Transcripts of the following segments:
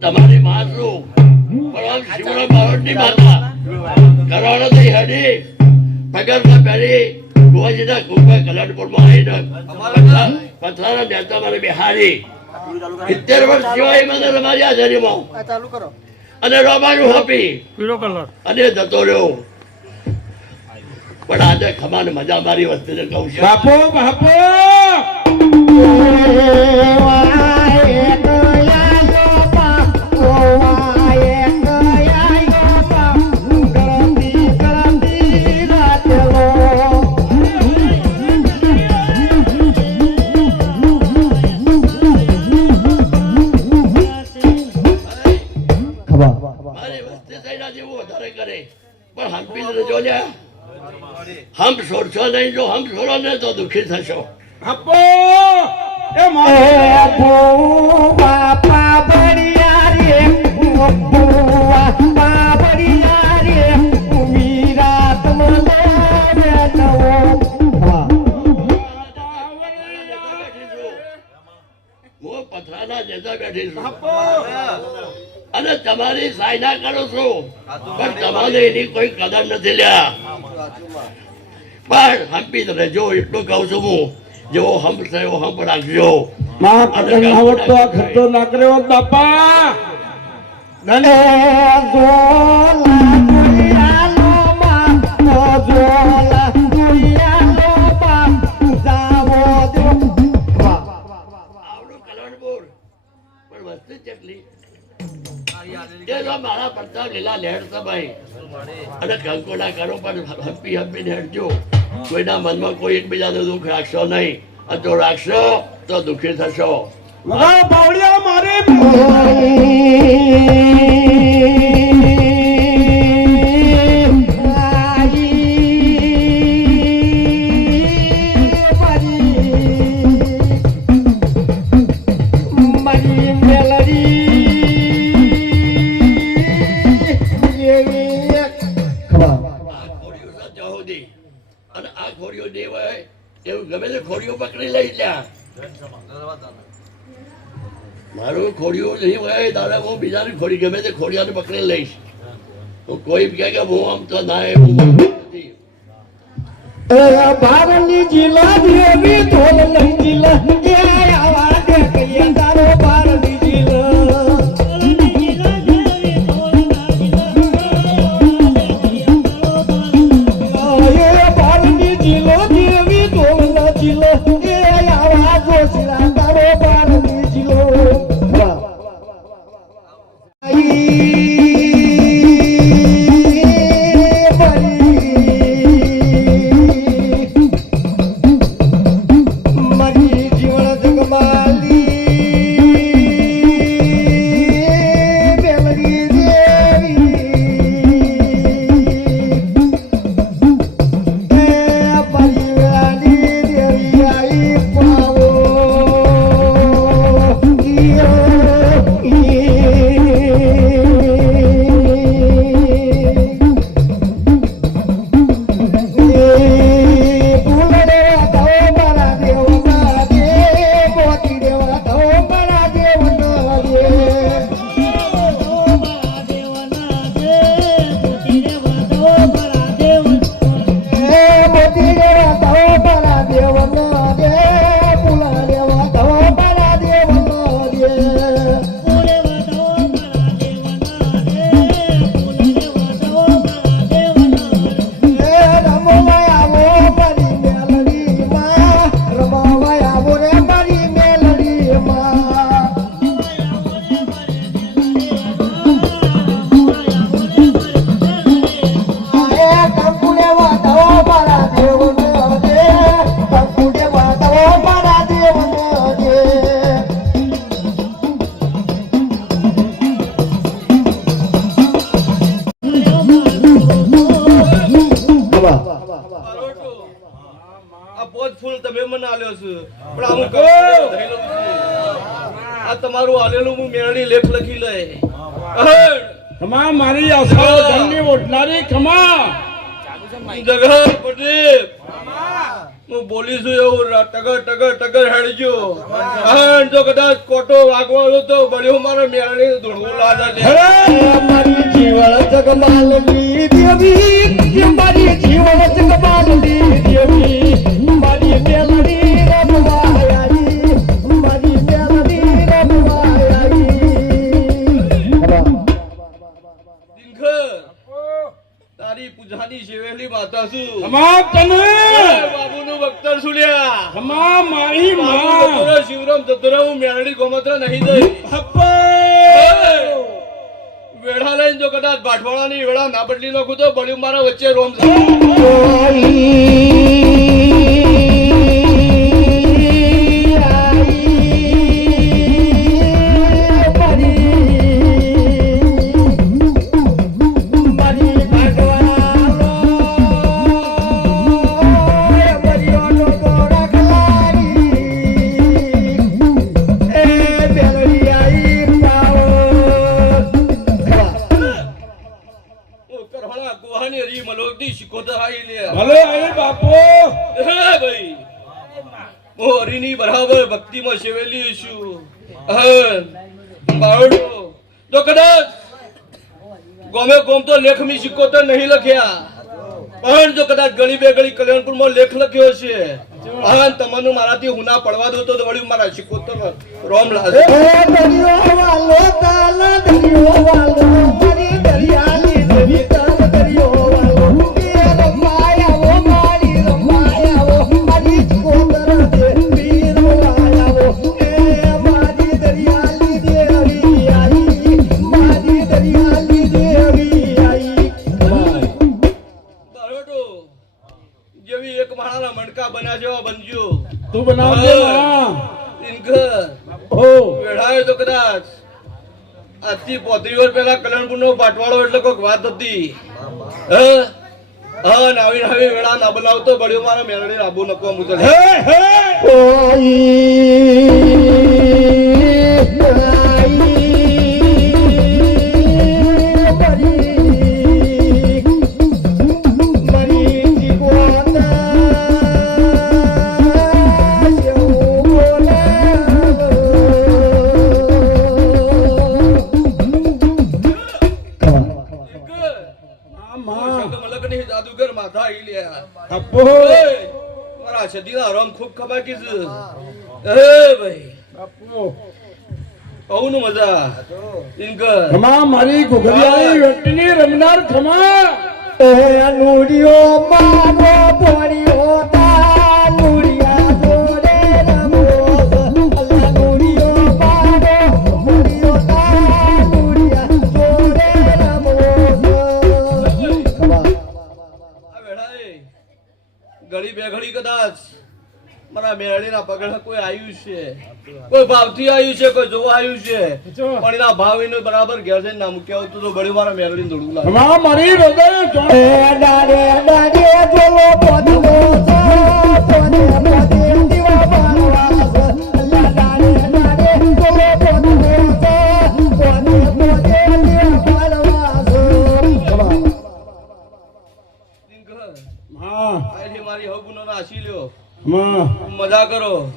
તમારી બારોટની માતા. કરોડો થઈ હડી. પગરમાં પહેરી ગોવાજીના કુંભા કલરપુરમાં આવીને પથરાના બેસતા મને બિહારી સિત્તેર વર્ષ સિવાય મને રમાડ્યા શરીરમાં અને રોબાનું હોપી અને જતો રહ્યો. પણ આજે ખમાન મજા મારી વસ્તુને કહું છું. બાપો બાપો! ને તો દુઃખી થશો. બાપો એ મારો બાપા બળિયા રે બુવા બાબડિયા રે વિરાટ મને હું પથરાના જતા બેઠી છું. અને તમારી સાયના કરો છો. પણ તમારે એની કોઈ કદર નથી લ્યા. પણ હંપી રહેજો એટલું કહું છું હું જેવો હંપ હંપ રાખજો. તો આ ખર્ચો ના કર્યો બાપા. મારા પડતા લીલા લહેર ભાઈ. અને કંકોડા કરો પણ હંપી હંપીને હેડજો. કોઈના મનમાં કોઈ એકબીજાનું દુઃખ રાખશો નહીં. જો રાખશો તો દુઃખી થશો. મારે મારું ખોડિયું નહીં હોય, દાદા, હું બીજાની ખોડી ગમે તે ખોડિયાને પકડી લઈશ. હું કોઈ કહે કે હું આમ તો ના એવું બારની જિલ્લા જિલ્લા હું બોલીશું એવું ટગર ટગર ટગર હેડજો. અને જો કદાચ કોટો વાગવાનો તો બળ્યો મારે મેળવી ધૂળવું લાજા લે. મારી જીવન જગમાલની દેવી મારી જીવન જગમાલની દેવી. માતા છું છું લ્યા? ખમા મારી બાબુ માં! શિવરામ જતો હું મેળડી ગોમત્ર નહીં દઈ વેળા લઈને જો કદાચ બાટવાળાની વેળા ના બદલી નાખું તો બળ્યું મારા વચ્ચે રોમ છે. બાપો. હે ભાઈ. હું હરીની બરાબર ભક્તિમાં સેવેલી છું બાવડો તો કદાચ ગોમે ગોમ તો લેખમી સિક્કોતર નહીં લખ્યા. પણ જો કદાચ ગળી બે ગળી કલ્યાણપુરમાં લેખ લખ્યો છે હા તમને મારાથી હુના પડવા દો તો વળી મારા સિક્કોતર રોમ લાગે. બારોટો આજથી પોત્રી વર્ષ પહેલા કલ્યાણપુર નો પાટવાળો એટલે કોઈક વાત હતી. હે? હા? નાવી નાવી વેળા ના બનાવતો બળ્યો મારા મેળડી રાબુ નકો મુજબ. હે હે! ખૂબ ખબર કીધું. એ ભાઈ. બાપુ. અવનું મજા. ઇનકર ખમા મારી ઘુઘરિયાળી વેટની રમનાર ખમા. નુડિયો મારો પોડિયો મારા પગલા કોઈ આવ્યું છે? કોઈ ભાવથી આવ્યું છે કોઈ જોવા આવ્યું છે? પણ એના ભાવ એને બરાબર ઘેર જઈને ના મૂક્યા હોત તો બળી મારા મેળડીને દોડવું લાગે મારી હૃદય જોડ એ ડાડે ડાડે જોલો પોદવો છો. પોદે પોદે દીવા બાળવાસ અલ્લા ડાડે ડાડે જોલો પોદવો છો પોદે પોદે દીવા બાળવાસમાં આથી મારી હવ નાસી લ્યો. મજા કરો.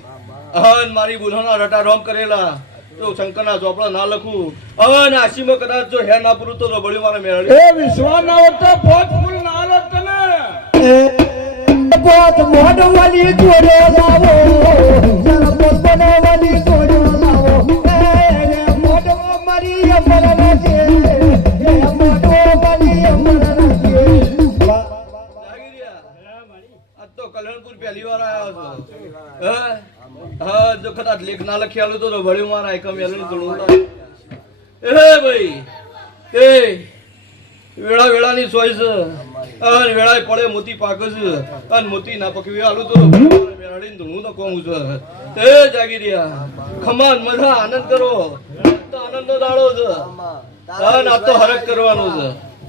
અહન મારી ગુનોના રટા રોમ કરેલા. તો શંકરના ચોપડા ના લખું. હવે નાસીમાં કદાચ જો હે ના પૂરું તો બળી મારે મેળડી એ વિશ્વાસ ના હોત તો ફૂલ ના લો તને. પોત મોઢ વાલી જોડે લાવો. જરા પોત વાલી જોડે લાવો. એ મોઢ મારી મોતી પાક છે મોતી ના પકવી આલું તો વેળાડીને ધૂળું તો છે. એ જાગી રહ્યા ખમાન મજા આનંદ કરો. તો આનંદનો દાડો છે. આ તો હરક કરવાનો છે.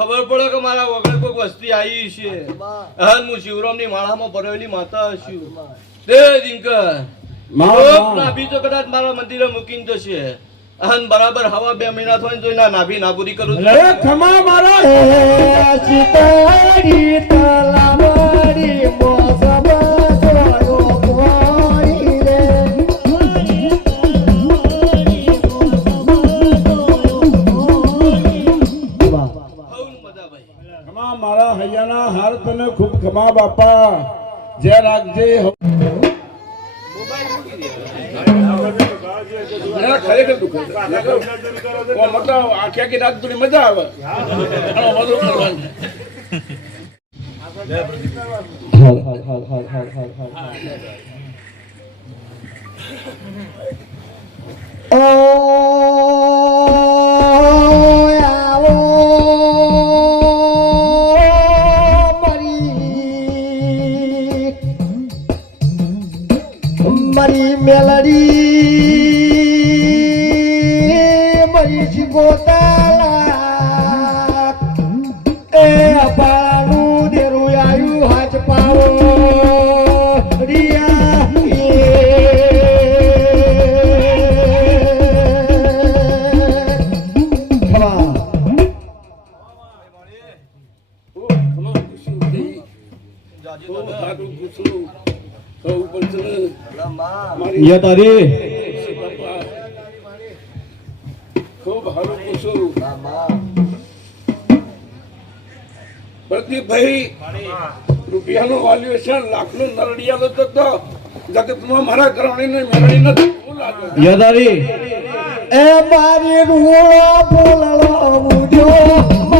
ખબર પડે કે મારા વગર કોઈક વસ્તી આવી છે. અહન હું શિવરામની માળામાં ભરેલી માતા છું. તે દિનકર. નાભી તો કદાચ મારા મંદિરે મૂકીને જશે. અહન બરાબર હવા બે મહિના થાય તો એના નાભી નાબૂદી કરું છું. મારા ખમા બાપા જય રાખજે ખરેખર દુઃખ મતલબ આખી આખી રાત થોડી મજા આવે. કરવાનું. યા તારી. ખૂબ સારું પૂછું. પ્રદીપભાઈ રૂપિયાનું વાલ્યુએશન લાખનું નરડિયાનો તો જગતમાં મારા કરવાણીને મેળવી નથી શું એ મારી રૂળો ફૂલળો ઉડ્યો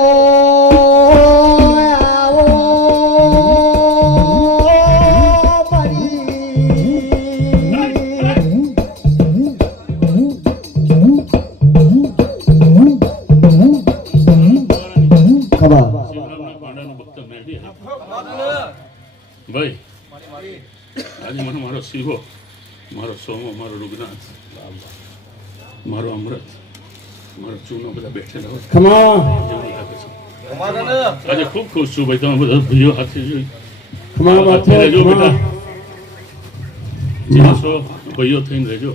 ભાઈ આજે મને મારો શિવો મારો સોમો મારો રૂગનાથ મારો અમૃત મારો ચૂનો બધા બેઠેલા હોય. આજે ખૂબ ખુશ છું ભાઈ તમે બધા ભાઈઓ હાથે જોઈ રહેજો બેટા. જ્યાં છો ભાઈઓ થઈને રહેજો.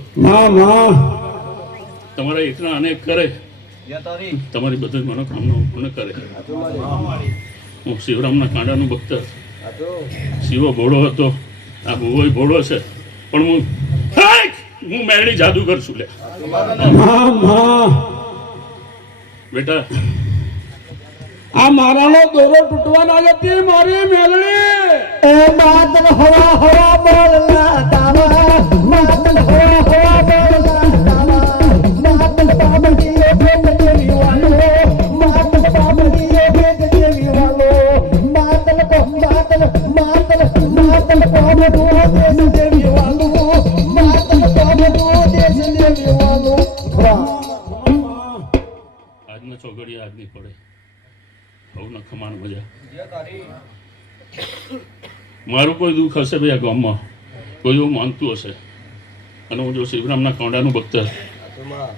તમારા એકના અનેક કરે. તમારી બધી મનોકામના પૂર્ણ કરે. હું શિવરામના કાંડાનું ભક્ત. શિવો ભોળો હતો. આ ભૂવો ભોળો છે. પણ હું હું મેરડી જાદુગર છું લે. બેટા આ મારાનો દોરો તૂટવાના જતી મારી મેલડી એ માતન હવા હવા બોલના તારા માતન હવા હવા બોલના તારા માતન પાબડીએ પડે ખમાણ મજા મારું કોઈ દુઃખ હશે ભાઈ આ ગામમાં? કોઈ એવું માનતું હશે? અને હું જો શિવરામના કોંડાનું ભક્ત.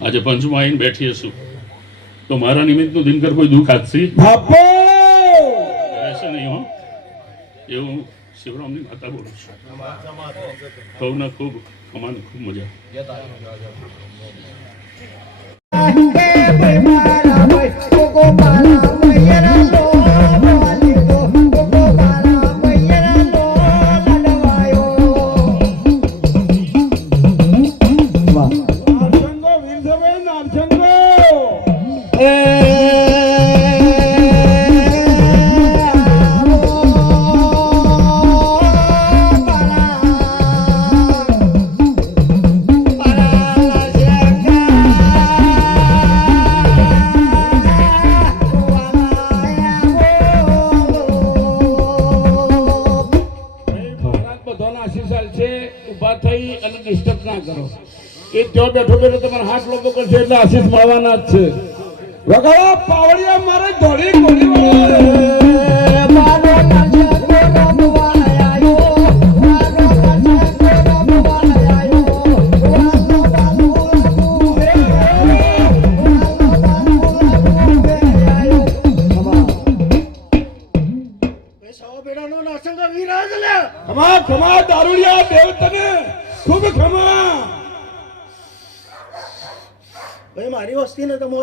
આજે પંચમાં આવીને બેઠી છું તો મારા નિમિત્તનું દિનકર કોઈ દુઃખ આજથી? રહેશે નહીં હો. એવું શિવરામની માતા બોલું છું. હવના ખૂબ કમાન ખૂબ મજા. આશીષ મળવાના જ છે. વગાડો પાવડિયા મારે ધોળી ગોળી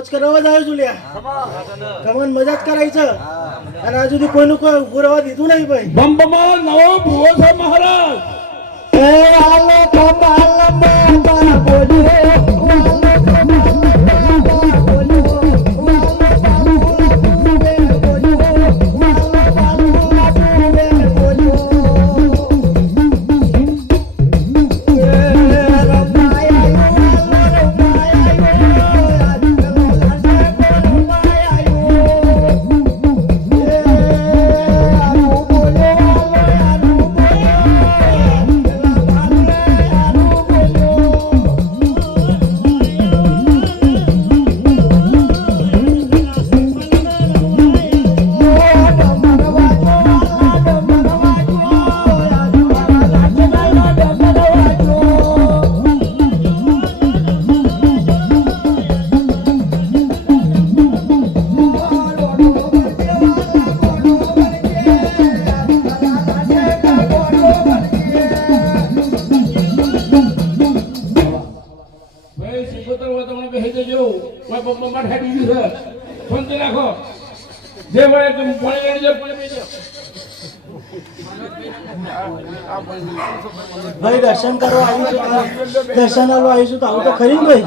મોજ કરવા જ આવ્યો છું લ્યા. તમને મજા જ કરાઈ છે? અને હજુ સુધી કોઈનું કોઈ ઉભું રહેવા દીધું નહીં ભાઈ. બંબમાં નવો ભૂવો છે મહારાજ. એ આલો કમાલ મોટા બોલ્યો ભાઈ દર્શન કરવા આવીશું દર્શન કરવા આવીશું તો આવું તો ખરી ભાઈ?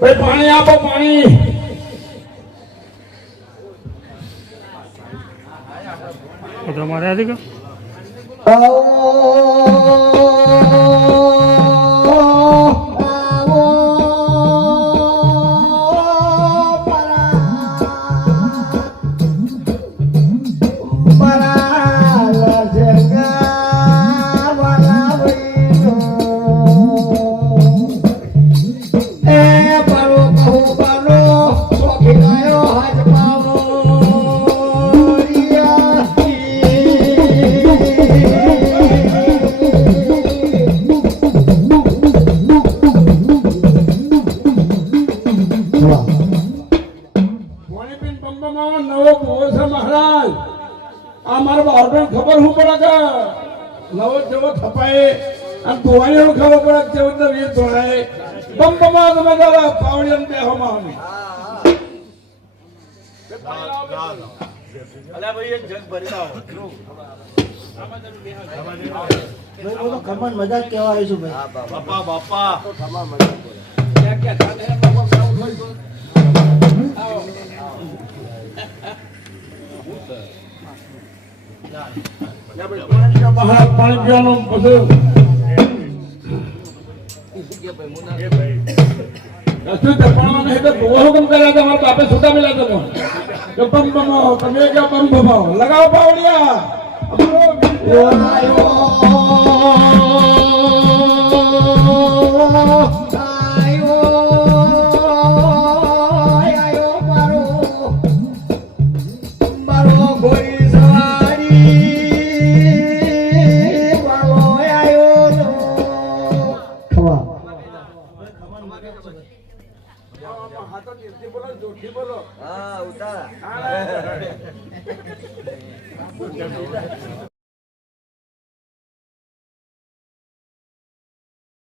ભાઈ પાણી આપો પાણી. તમારે આજે પાણી બંબમાં તમે બે પાવડિયાને બેહોમાં અમે ભાઈ એક જગ ભરી લાવો ભાઈ બોલો ખમણ મજા જ કહેવા આવીશું ભાઈ. બાપા બાપા. મહારાજ પાણી પીવાનું પછી. કશું તપાણવા નહીં તો ભૂવો હુકમ કર્યા હતા મારા બાપે છૂટા મેળ્યા હતા પણ. કે બમ બમાવો તમે કે બમ બમાવો લગાવો પાવડિયા.